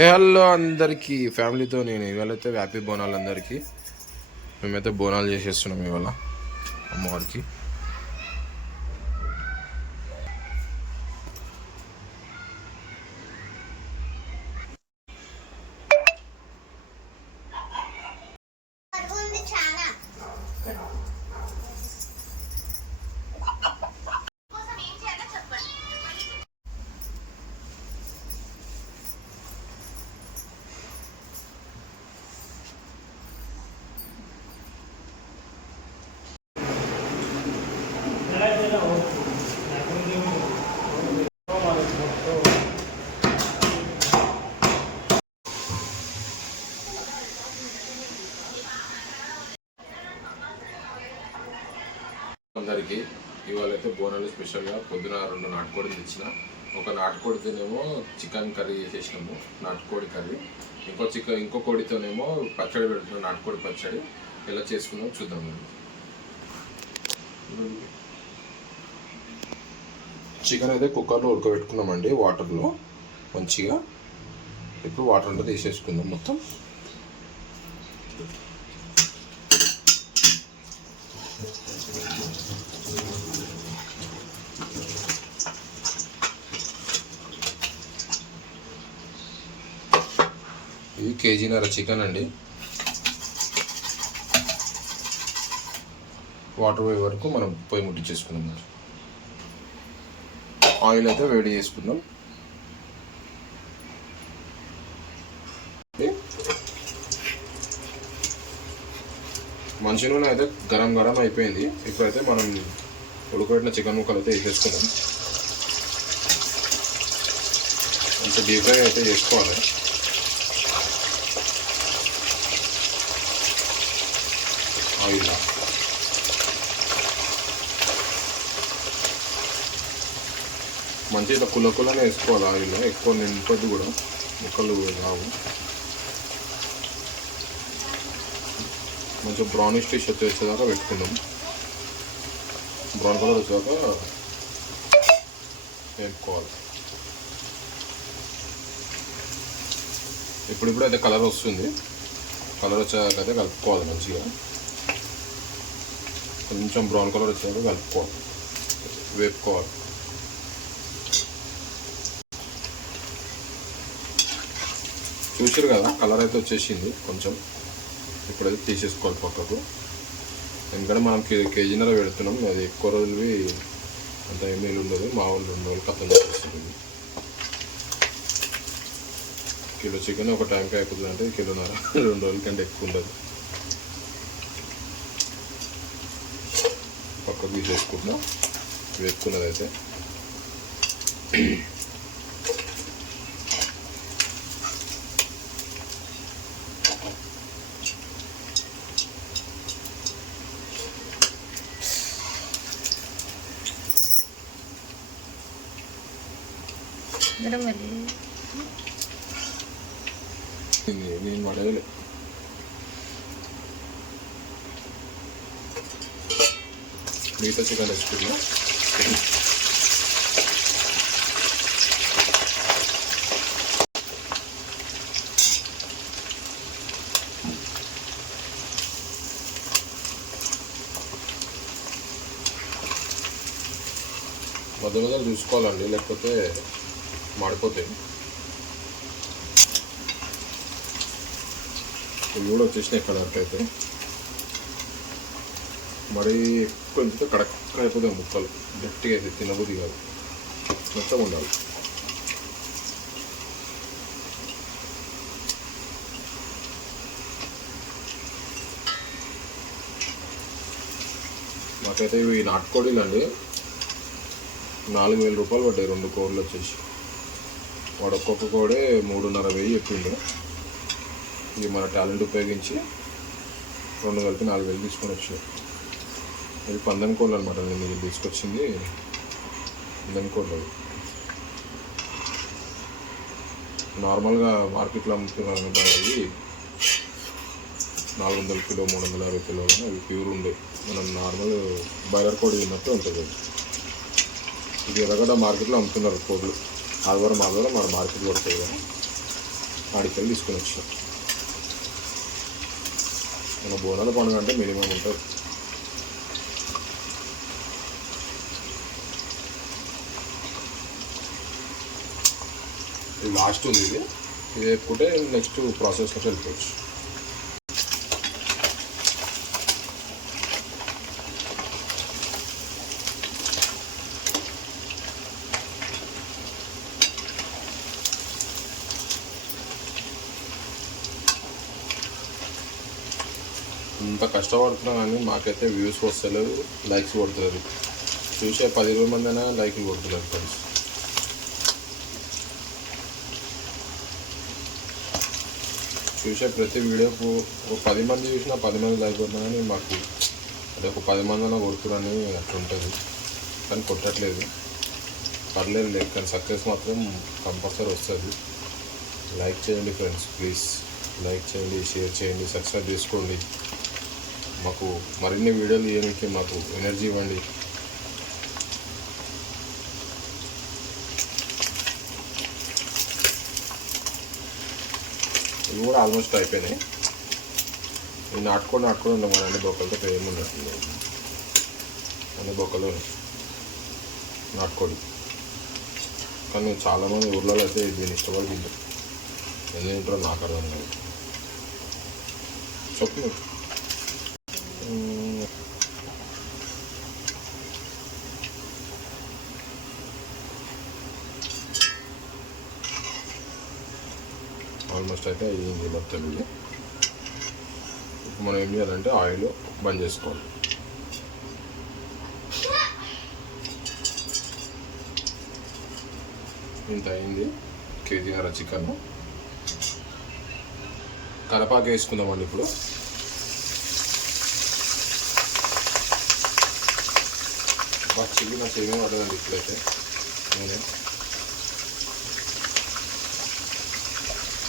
Hello అందరికీ ఫ్యామిలీతో నేను ఇవాళైతే హ్యాపీ బోనాలు అందరికీ. మేమైతే బోనాలు చేసేస్తున్నాం ఇవాళ అమ్మవారికి. అందరికీ ఇవాళైతే బోనాలు స్పెషల్గా పొద్దున 2 నాటుకోడి తెచ్చిన. ఒక నాటుకోడితోనేమో చికెన్ కర్రీ చేసేసినాము, నాటుకోడి కర్రీ. ఇంకో కోడితోనేమో పచ్చడి పెడుతున్నాం, నాటుకోడి పచ్చడి. ఎలా చేసుకున్నామో చూద్దాం. చికెన్ అయితే కుక్కర్లో ఉడకబెట్టుకున్నామండి వాటర్లో మంచిగా. ఇప్పుడు వాటర్ అంతా తీసేసుకుందాం మొత్తం. ఇది కేజీన్నర చికెన్ అండి. వాటర్ పోయే వరకు మనం పొయ్యి ముట్టించేసుకున్నాం. ఆయిల్ అయితే వేడి చేసుకుందాం. మంచి నూనె అయితే గరం అయిపోయింది. ఇప్పుడైతే మనం ఉడకబెట్టిన చికెన్ ముక్కలు అయితే వేసేసుకుందాం. కొంచెం డీప్ ఫ్రై అయితే చేసుకోవాలి. ఆయిల్ మంచిగా ఇట్లా కుల్లనే వేసుకోవాలి. ఆయిల్ ఎక్కువ నింపొద్దు కూడా, ముక్కలు రావు. మంచిగా బ్రౌనిష్ టిష్ వచ్చేదాకా పెట్టుకుందాం. బ్రౌన్ కలర్ వచ్చేదాకా వేపుకోవాలి. ఇప్పుడు అయితే కలర్ వస్తుంది. కలర్ వచ్చేదాకా అయితే కలుపుకోవాలి మంచిగా. కొంచెం బ్రౌన్ కలర్ వచ్చేదాకా కలుపుకోవాలి, వేపుకోవాలి. చూసారు కదా, కలర్ అయితే వచ్చేసింది కొంచెం. ఇప్పుడైతే తీసేసుకోవాలి పక్కకు. ఎందుకంటే మనం కేజీన్నర పెడుతున్నాం, అది ఎక్కువ రోజులవి అంత ఏమేమి ఉండదు. మా వాళ్ళు 2 రోజులు కథం చేస్తుంది. కిలో చికెన్ ఒక టైంకి అయిపోతుంది అంటే కిలోన్నర 2 రోజుల కంటే ఎక్కువ ఉండదు. పక్కకు తీసేసుకుంటున్నాం వేసుకున్నదైతే. నేను పడేయలే. మిగతా చికెన్ వేసుకున్నా. మధ్య చూసుకోవాలండి, లేకపోతే మాడిపోతాయి. ఇవి కూడా వచ్చేసినాయి కలర్కి అయితే. మరీ ఎక్కువ ఎంపితే కడక్ అయిపోతాయి ముక్కలు, గట్టిగా అయితే తినబుద్ధి కాదు. మొత్తం ఉండాలి. మాకైతే ఇవి నాటుకోడీలు అండి. 4000 రూపాయలు పడ్డాయి 2 కోళ్ళు వచ్చేసి. వాడు ఒక్కొక్క కోడే 3500 చెప్పిండు. ఇది మన టాలెంట్ ఉపయోగించి 2 కలిపి 4000 తీసుకొని వచ్చాయి. ఇది పందెం కోళ్ళు అనమాట. నేను తీసుకొచ్చింది పందెం కోళ్ళు. నార్మల్గా మార్కెట్లో అమ్ముతున్నాను అనేది 400 కిలో 350 కిలోలు. అవి ప్యూర్ ఉండే మనం నార్మల్ బాయిలర్ కోడి తిన్నట్టు ఉంటుంది. ఇది ఎర్రగడ్డ మార్కెట్లో అమ్ముతున్నారు కోళ్ళు. ఆదివారం మన మార్కెట్ పడుతుంది కదా. ఆడికెళ్ళి తీసుకొని వచ్చాం. మన బోనాల పండుగ అంటే మినిమం ఉంటుంది. ఇది లాస్ట్ ఉంది. ఇది వేపుకుంటే నెక్స్ట్ ప్రాసెస్లోకి వెళ్ళిపోవచ్చు. ఇంత కష్టపడుతున్నా కానీ మాకైతే వ్యూస్ వస్తలేదు, లైక్స్ కొడుతున్నారు. చూసే 10-20 మంది అయినా లైక్లు కొడుతున్నారు ఫ్రెండ్స్. చూసే ప్రతి వీడియోకు ఒక 10 మంది చూసినా 10 మంది లైక్ కొడుతున్నా కానీ మాకు అంటే ఒక 10 మంది అయినా కొడుతున్నారని అట్లుంటుంది. కానీ కొట్టట్లేదు. పర్లేదు లేదు, కానీ సక్సెస్ మాత్రం కంపల్సరీ వస్తుంది. లైక్ చేయండి ఫ్రెండ్స్, ప్లీజ్ లైక్ చేయండి, షేర్ చేయండి, సబ్స్క్రైబ్ చేసుకోండి. మాకు మరిన్ని వీడియోలు చేయడానికి మాకు ఎనర్జీ ఇవ్వండి. ఇవి కూడా ఆల్మోస్ట్ అయిపోయినాయి. ఇవి నాటుకొని ఉన్నాం మన అన్ని బొక్కలతో ఏమున్నట్టుంది. అన్ని బొక్కలు నాటుకోడి. కానీ చాలామంది ఊర్లలో అయితే దీన్ని ఇష్టపడి తింటారు. ఎందుకు తింటారో నాకు అర్థం కాదు. చెప్పు. ఆల్మోస్ట్ అయితే అయ్యింది మొత్తం. ఇది ఇప్పుడు మనం ఏం చేయాలంటే ఆయిల్ బంద్ చేసుకోవాలి. ఇంత అయింది. 1.5 kg చికెన్. కరివేపాకు వేసుకుందామండి ఇప్పుడు. బాగా చిల్లి నాకు ఏమేమి పడదండి ఇప్పుడైతే. నేను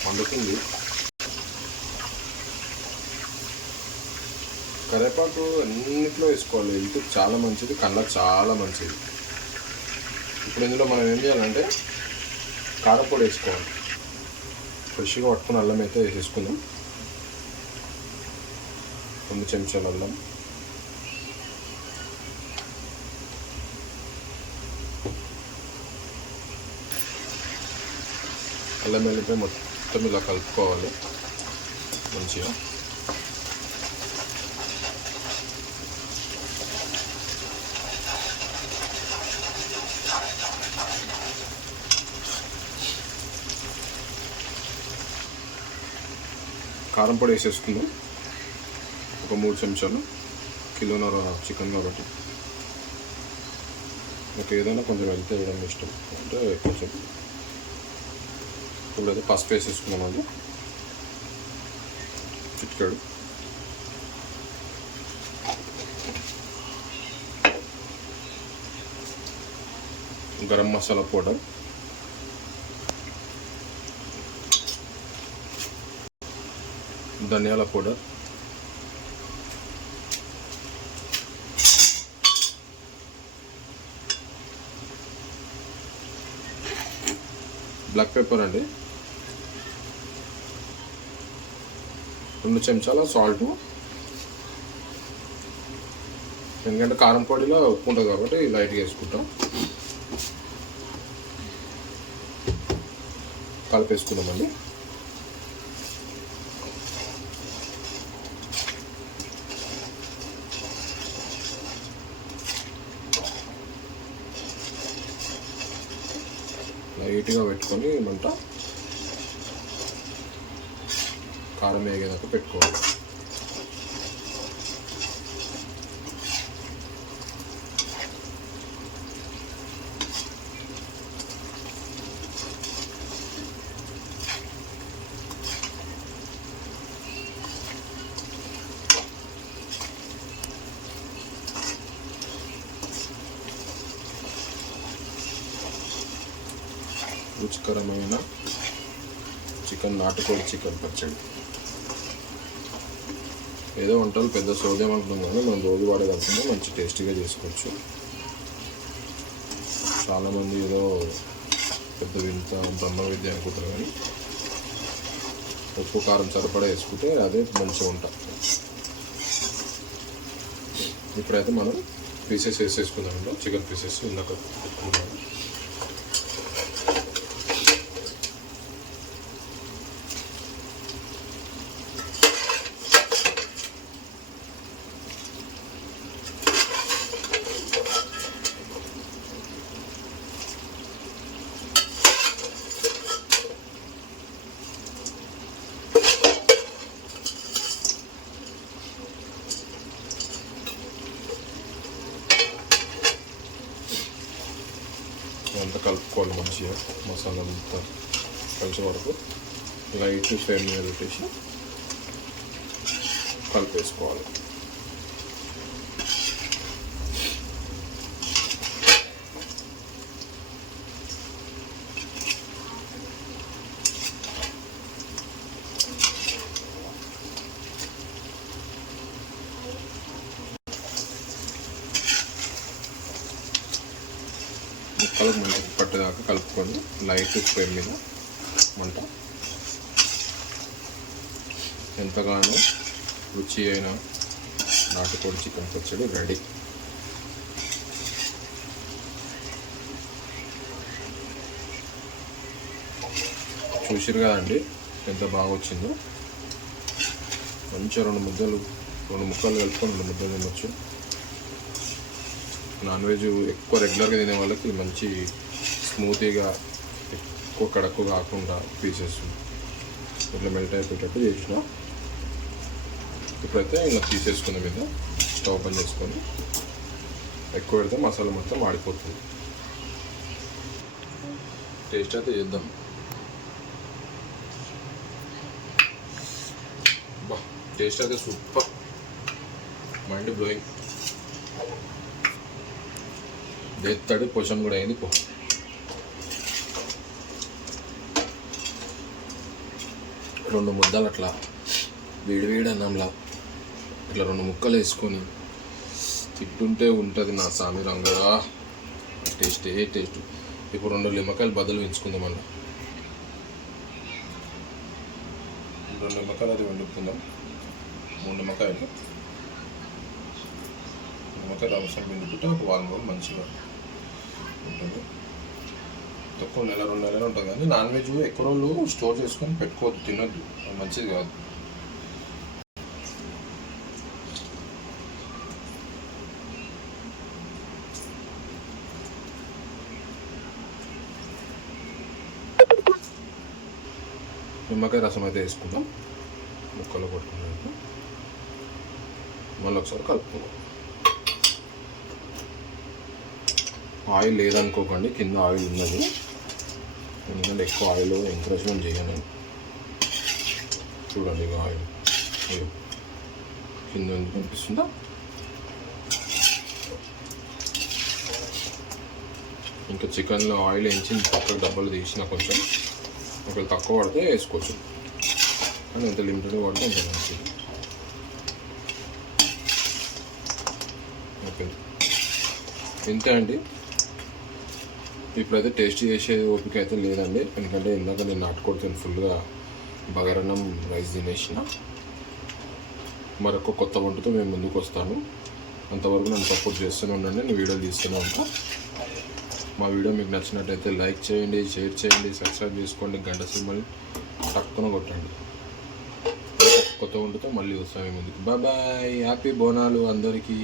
వండుతుంది. కరివేపాకు అన్నింటిలో వేసుకోవాలి. ఇది చాలా మంచిది, కళ్ళకు చాలా మంచిది. ఇప్పుడు ఇందులో మనం ఏం చేయాలంటే కారపొడి వేసుకోవాలి. ఫ్రెష్గా పట్టుకుని అల్లం అయితే వేసేసుకుందాం. 2 చెంచాల అల్లం, అల్లం వెల్లిపాయ మొత్తం ఇలా కలుపుకోవాలి మంచిగా. కారం పొడి వేసేసుకుందాం. ఒక 3 చెంచాలు. కిలోన్నర చికెన్ కాబట్టి మీకు ఏదైనా కొంచెం వెళ్తే వేయడం ఇష్టం అంటే కొంచెం. ఇప్పుడైతే పసుపు వేసేసుకున్నామండి, చిటికెడు. గరం మసాలా పౌడర్, ధనియాల పౌడర్, బ్లాక్ పెప్పర్ అండి, 2 చెంచాల సాల్ట్. ఎందుకంటే కారం పొడిలో ఉప్పు ఉంటుంది కాబట్టి లైట్గా వేసుకుంటాం. కలిపేసుకుందామండి. లైట్గా పెట్టుకొని మంట కారం వేగేదాకా పెట్టుకోవాలి. రుచికరమైన చికెన్, నాటుకోడి చికెన్ పచ్చడి. ఏదో వంటలు పెద్ద సోద్యం అనుకుంటాం కానీ మనం రోజు వాడేదాకుండా మంచి టేస్టీగా చేసుకోవచ్చు. చాలామంది ఏదో పెద్ద వింత బ్రహ్మ విద్య అనుకుంటారు కానీ ఉప్పు కారం సరిపడా వేసుకుంటే అదే మంచిగా ఉంటా. ఇప్పుడైతే మనం పీసెస్ వేసేసుకుందామండి, చికెన్ పీసెస్ ఇందాక పెట్టుకున్నాము. అంతా కలుపుకోవాలి మంచిగా, మసాలా అంతా కలిసే వరకు లైట్ ఫ్లేమ్ మీద పెట్టేసి కలిపేసుకోవాలి. ముక్కలకు మంచిగా పట్టేదాకా కలుపుకొని లైట్ ఫ్లేమ్ మీద మంట. ఎంతగానో రుచి అయిన నాటుకోడి చికెన్ పచ్చడి రెడీ. చూసిరు కదండి ఎంత బాగా వచ్చిందో. మంచిగా రెండు ముక్కలు కలుపుకొని 2 ముద్దలు తినొచ్చు. నాన్ వెజ్ ఎక్కువ రెగ్యులర్గా తినే వాళ్ళకి మంచి స్మూతీగా, ఎక్కువ కడక్కు కాకుండా పీసెస్ ఇట్లా మెల్ట్ అయిపోయేటట్టు చేసిన. ఇప్పుడైతే ఇలా తీసేసుకున్న మీద స్టవ్ ఓపెన్ చేసుకొని ఎక్కువ పెడితే మసాలా మొత్తం మాడిపోతుంది. టేస్ట్ అయితే చేద్దాం. టేస్ట్ అయితే సూపర్, మైండ్ బ్లోయింగ్. ఎత్తడి పోషన్ కూడా అయింది. 2 ముద్దలు అట్లా వేడి అన్నంలా ఇట్లా 2 ముక్కలు వేసుకొని తింటుంటే ఉంటుంది నా సామి రంగా. టేస్ట్. ఇప్పుడు 2 నిమ్మకాయలు బదులు పెంచుకుందాం అన్న. 2 నిమ్మకాయలు అది వండుకుందాం. 3 నిమ్మకాయలు రసం పిండుకుంటే ఒక 1 రోజు మంచిగా ఉంటుంది. తక్కువ 1-2 నెలలు ఉంటుంది. కానీ నాన్ వెజ్ ఎక్కువ రోజులు స్టోర్ చేసుకొని పెట్టుకోవద్దు, తినద్దు, మంచిది కాదు. నిమ్మకాయ రసం అయితే వేసుకుందాం. ముక్కలు కొట్టుకున్నాక మళ్ళీ ఒకసారి కలుపుకుందాం. ఆయిల్ లేదనుకోకండి, కింద ఆయిల్ ఉన్నది. ఎందుకంటే ఎక్కువ ఆయిల్ ఎంకరేజ్మెంట్ చేయను. చూడండి ఇక ఆయిల్ కింద కనిపిస్తుందా. ఇంకా చికెన్లో ఆయిల్ వేయించి పక్కకు డబ్బాలు తీసిన కొంచెం ఒకవేళ తక్కువ పడితే వేసుకోవచ్చు, కానీ ఎంత లిమిటెడ్గా పడితే అంత మంచిది. ఓకే, ఇంతే అండి. ఇప్పుడైతే టేస్ట్ చేసే ఓపిక అయితే లేదండి, ఎందుకంటే ఇందాక నేను నాటుకోడితో ఫుల్గా బగారన్నం రైస్ తినేసిన. మరొక కొత్త వంటతో మేము ముందుకు వస్తాను. అంతవరకు నన్ను సపోర్ట్ చేస్తూనే ఉండండి, నేను వీడియోలు తీస్తూనే ఉంటాను. మా వీడియో మీకు నచ్చినట్టయితే లైక్ చేయండి, షేర్ చేయండి, సబ్స్క్రైబ్ చేసుకోండి, గంట సింబల్ టక్కున కొట్టండి. కొత్త వంటతో మళ్ళీ వస్తాము ముందుకు. బాయ్ బాయ్, హ్యాపీ బోనాలు అందరికీ.